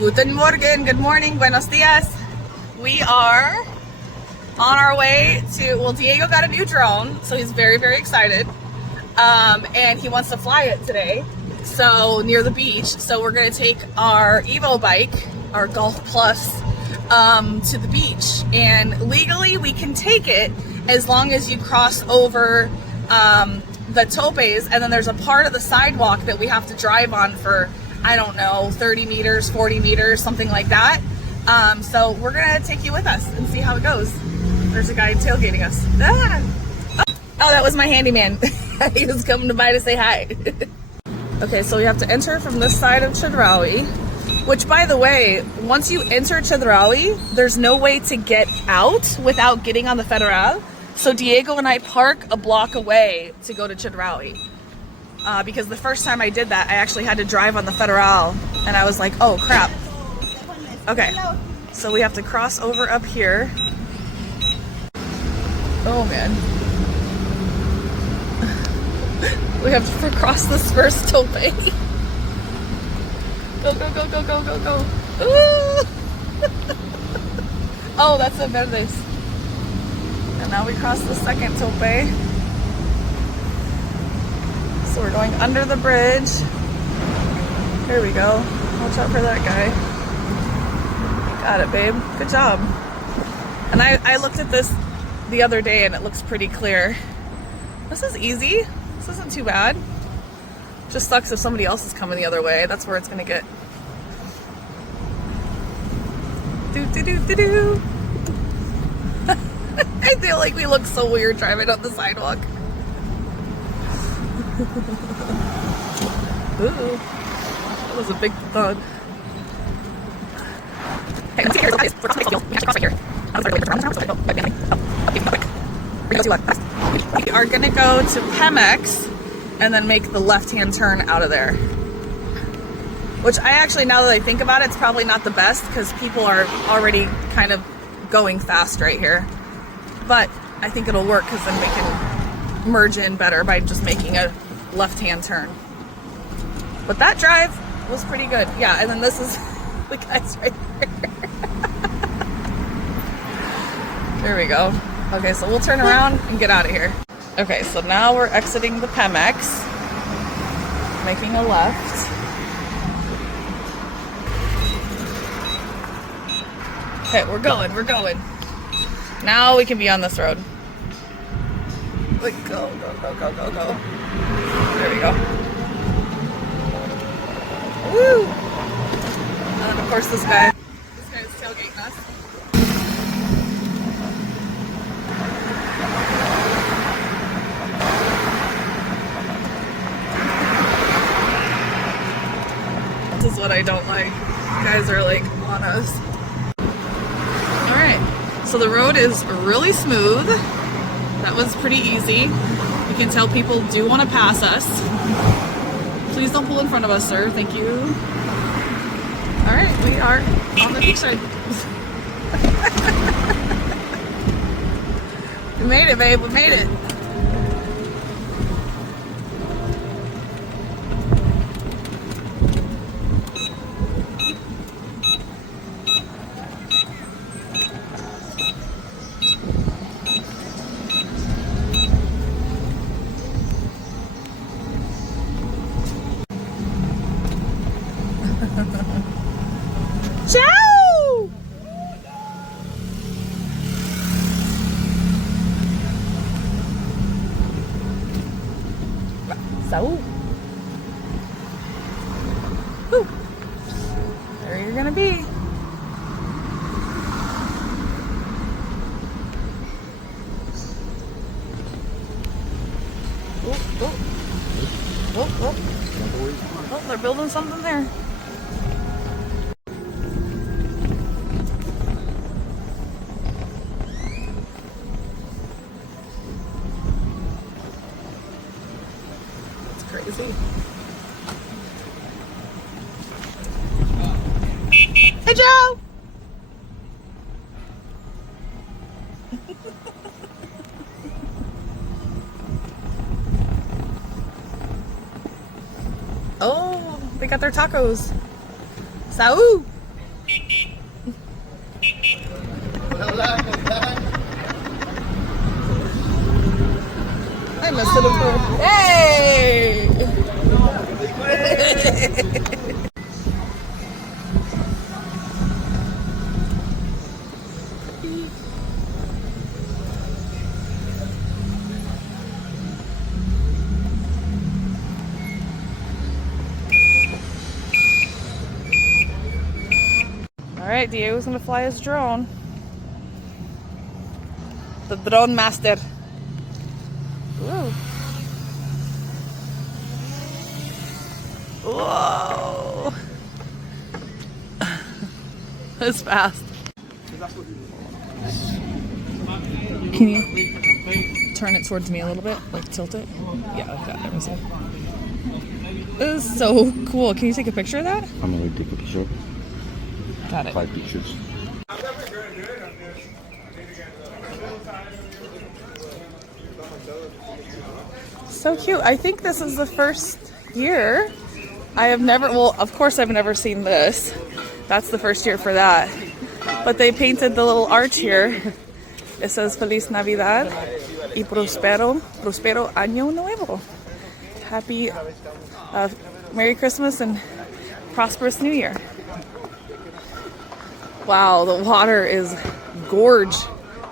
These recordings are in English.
Guten Morgen, good morning, buenos dias. We are on our way to, well, Diego got a new drone, so he's very, very excited. And he wants to fly it today, so near the beach. So we're gonna take our Evo Bike, our Golf Plus, to the beach. And legally we can take it as long as you cross over the topes, and then there's a part of the sidewalk that we have to drive on for, I don't know, 30 meters, 40 meters, something like that. So we're gonna take you with us and see how it goes. There's a guy tailgating us. Ah! Oh, that was my handyman. He was coming by to say hi. Okay, so we have to enter from this side of Chedraui, which, by the way, once you enter Chedraui, there's no way to get out without getting on the Federal. So Diego and I park a block away to go to Chedraui. Because the first time I did that, I actually had to drive on the Federal, and I was like, oh crap. Okay, so we have to cross over up here. Oh man. We have to cross this first tope. Go, go, go, go, go, go, go. Ooh. Oh, that's the Verdes. And now we cross the second tope. So we're going under the bridge. Here we go. Watch out for that guy. Got it, babe. Good job. And I looked at this the other day and it looks pretty clear. This is easy. This isn't too bad. Just sucks if somebody else is coming the other way. That's where it's gonna get. Do do do do do. I feel like we look so weird driving on the sidewalk. Ooh, that was a big thud. Okay, let's see here. We have to cross right here. We are gonna go to Pemex and then make the left-hand turn out of there. Which I actually, now that I think about it, it's probably not the best because people are already kind of going fast right here. But I think it'll work because then we can merge in better by just making a left-hand turn. But that drive was pretty good. Yeah, and then this is the guys right here. There we go. Okay, so we'll turn around and get out of here. Okay, so now we're exiting the Pemex, making a left. Okay, we're going, we're going. Now we can be on this road. Like, go, go, go, go, go, go. There we go. Woo! And then of course this guy's tailgating us. This is what I don't like. Guys are like on us. Alright, so the road is really smooth. That was pretty easy. You can tell people do want to pass us. Please don't pull in front of us, sir. Thank you. Alright, we are on the beach side. We made it, babe. We made it. Ciao! So, whew. There you're gonna be. Oh, oh. Oh, oh. Oh, they're building something there. Crazy. Hey, Joe! Oh, they got their tacos. Saúl! Hi, Mr. Lupo. Hey! Alright, Diego's gonna fly his drone. The drone master. Ooh. Whoa! That's fast. Can you turn it towards me a little bit? Like tilt it? Yeah, like that. Let me see. This is so cool. Can you take a picture of that? I'm gonna take a picture. Got it. 5 pictures. So cute. I think this is the first year. I have never, well, of course I've never seen this. That's the first year for that. But they painted the little arch here. It says Feliz Navidad y Prospero Año Nuevo. Happy, Merry Christmas and prosperous New Year. Wow, the water is gorge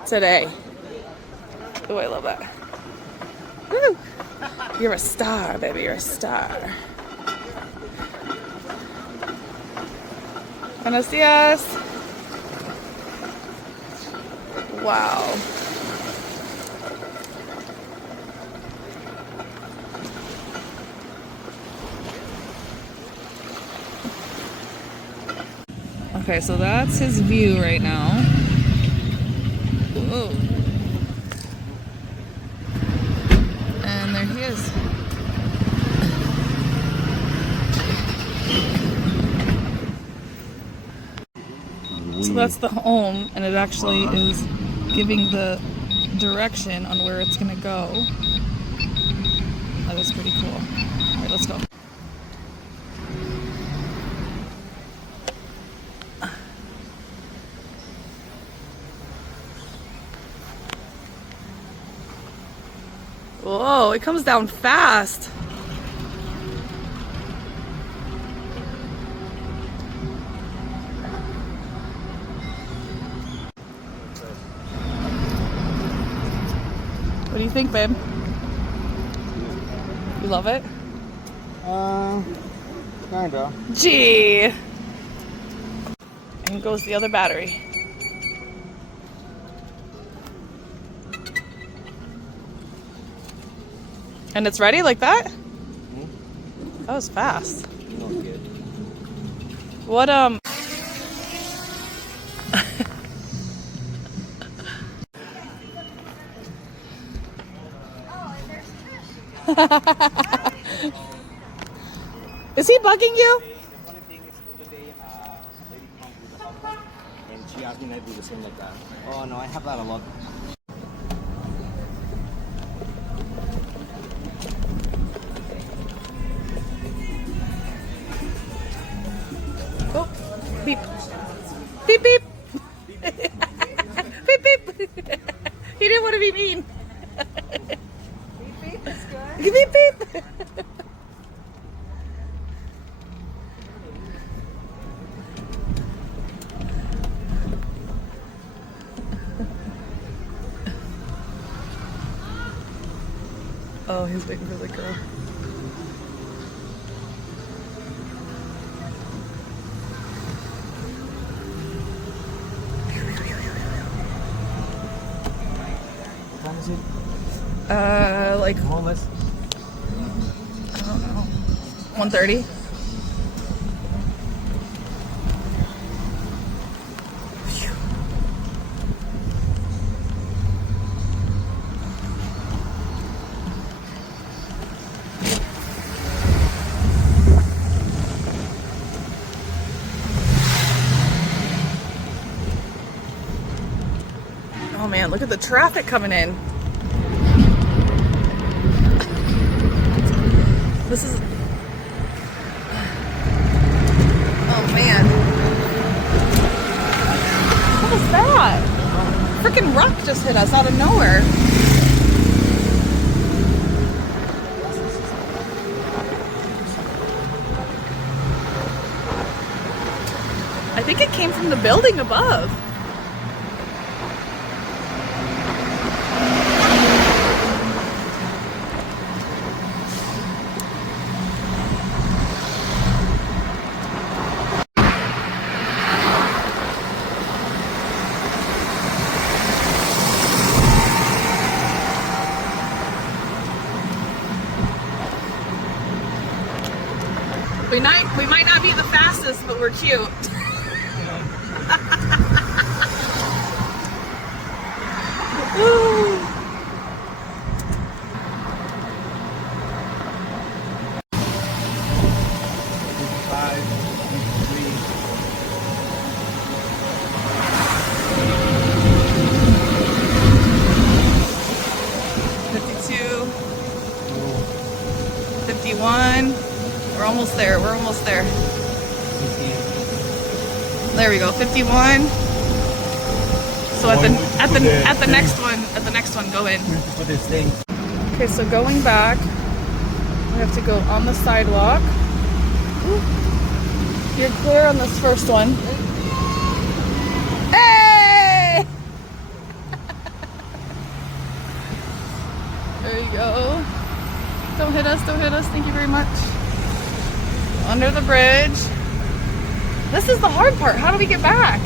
today. Oh, I love that. Woo! You're a star, baby. You're a star. Buenos dias. Wow. Okay, so that's his view right now. Whoa. And there he is. So that's the home, and it actually is giving the direction on where it's gonna go. That is pretty cool. All right, let's go. Whoa, it comes down fast. What do you think, babe? You love it? Kinda. Gee. And goes the other battery. And it's ready like that? Mm-hmm. That was fast. What, Is he bugging you? The funny thing is today, lady comes with a hot dog, and she asked me to do the same like that. Oh no, I have that a lot. Oh, beep. Beep, beep. Beep, beep. He didn't want to be mean. Beep, beep is good. Beep, beep. Oh, he's waiting for the girl. What time is it? Like, More or less. I don't know, 1:30. Oh man, look at the traffic coming in. This is... Oh man. What was freaking rock just hit us out of nowhere. I think it came from the building above. We might not be the fastest, but we're cute. Woo. 55, 53. 52, 51. We're almost there. We're almost there. There we go. 51. So at the next one, go in. For this thing. Okay, so going back, we have to go on the sidewalk. Ooh. You're clear on this first one. Hey! There you go. Don't hit us, don't hit us. Thank you very much. Under the bridge. This is the hard part. How do we get back?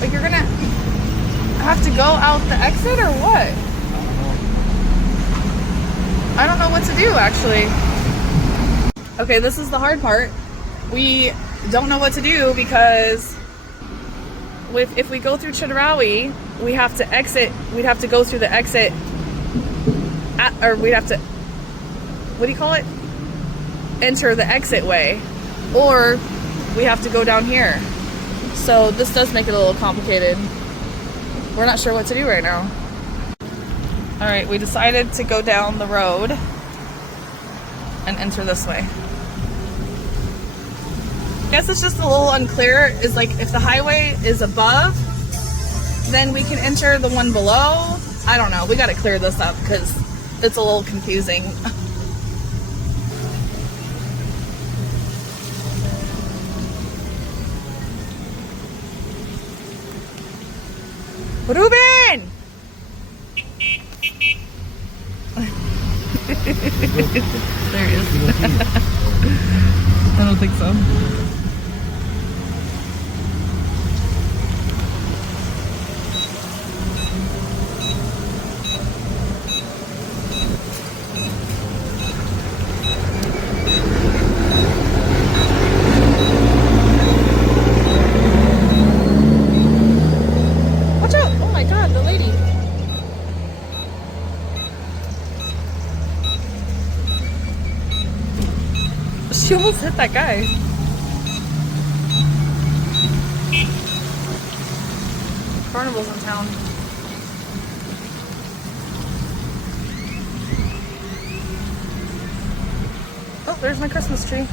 Like, you're gonna have to go out the exit or what? I don't know what to do, actually. Okay, this is the hard part. We don't know what to do because if we go through Chedraui, we have to exit. We'd have to go through the exit, or we'd have to, what do you call it? Enter the exit way, or we have to go down here. So this does make it a little complicated. We're not sure what to do right now. All right, we decided to go down the road and enter this way. Guess it's just a little unclear. Is like if the highway is above, then we can enter the one below. I don't know. We got to clear this up because it's a little confusing. Ruben! There he is. I don't think so. Watch out! Oh my god, the lady. She almost hit that guy. Carnival's in town. Oh, there's my Christmas tree.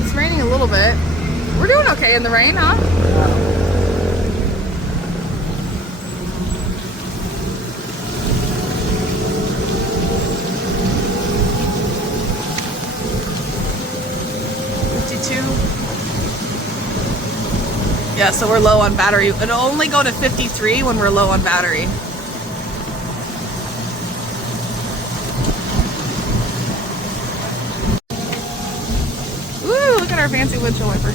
It's raining a little bit. We're doing okay in the rain, huh? Yeah, so we're low on battery. It'll only go to 53 when we're low on battery. Woo, look at our fancy windshield wiper.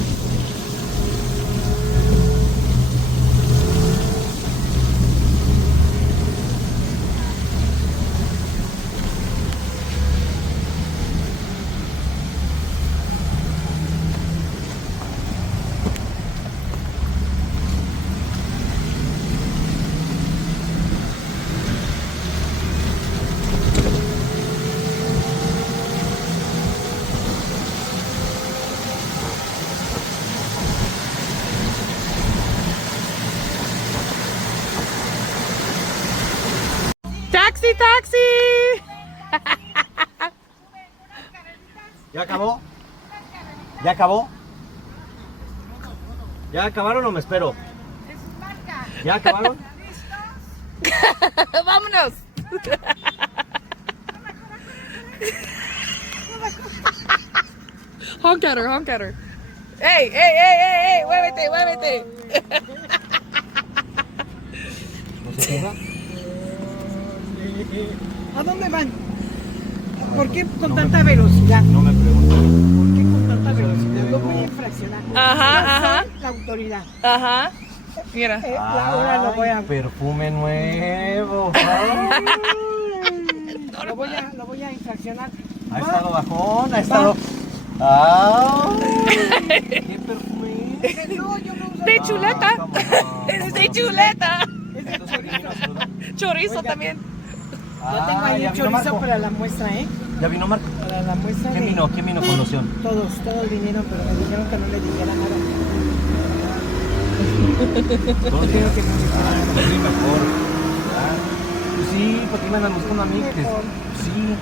Taxi, taxi. ¿Ya acabó? ¿Ya acabó? ¿Ya acabaron o me espero? ¿Ya acabaron? Vámonos. Honk at her, honk at her. Hey, hey, hey, hey, hey, muévete, muévete. ¿No se cierra? ¿A dónde van? ¿Por qué con tanta velocidad? No me pregunto. ¿Por qué con tanta velocidad? Lo voy a infraccionar. Ajá, ajá. Soy la autoridad. Ajá. Mira. Ahora lo voy a... Perfume nuevo. Lo voy a infraccionar. Ha estado bajón, ha estado. ¡Qué perfume! No, yo no uso... De chuleta. Es de chuleta. Entonces, ¿alguien vino a saludar? Chorizo Oiga. también. Yo tengo ahí ya un vino chorizo Marco. para la muestra, ¿eh? ¿Ya vino Marco? Para la muestra ¿Quién de... vino? ¿Quién vino con loción? Todos vinieron, pero me dijeron que no le dijera nada. Todos Creo que no le dijera Ay, nada. pues sí, mejor. Pues sí, porque iban a buscar a mí. Mejor. Sí.